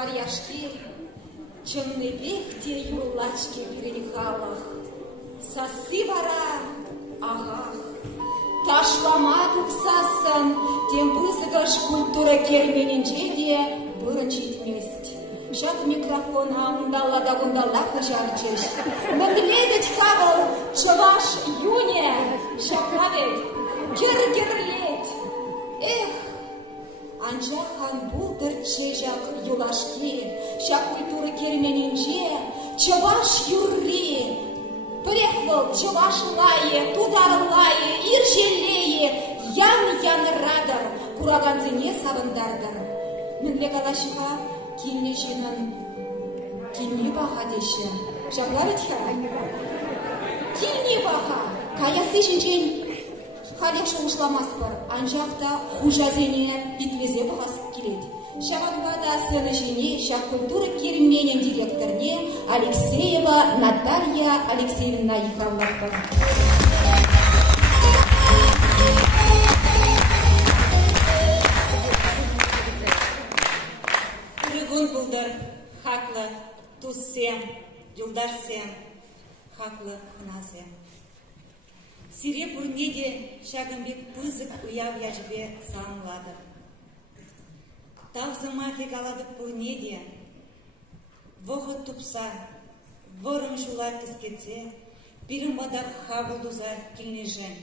варяшки, чымны бекте юллачки перенихалах. Сасы вара, ага, ташлама тупсасын, тем бызыгаш культура кермененже де бұрынчетмест. Жак микрофона ундалада ундалака жарчеш. Мәңгілегіт кавыл чываш юне, шақавет, кер-керлет. Эх, анжахан булдыр чежак юлашки, ша культура кермененже, чываш юрри. Прехвал чываш лайе, тудар лайе, иржелее, ян радар, кураганзыне савындардар. Мінле калашыға килне жинын, килне баха деші. Жаглар етхара? Килне баха, каясы жинжен халекші ұшламас бар, анжақта хужазене битлезе бағасып келеді. Шаванбада сыны жине, шақ культура керменен директорне Алексеева Наталья Алексеевна Ихаллапа. Үрігін бұлдар хақлы туссем, юлдарсем, хақлы хыназем. Сире бұрнеде шағынбек пызық ұяв яжбе саңлады. Тағзыма фегаладық бұрнеде, вұғы тұпса, вұрым жулар тіскетсе, бірім бадақ хабылдузар келнежен.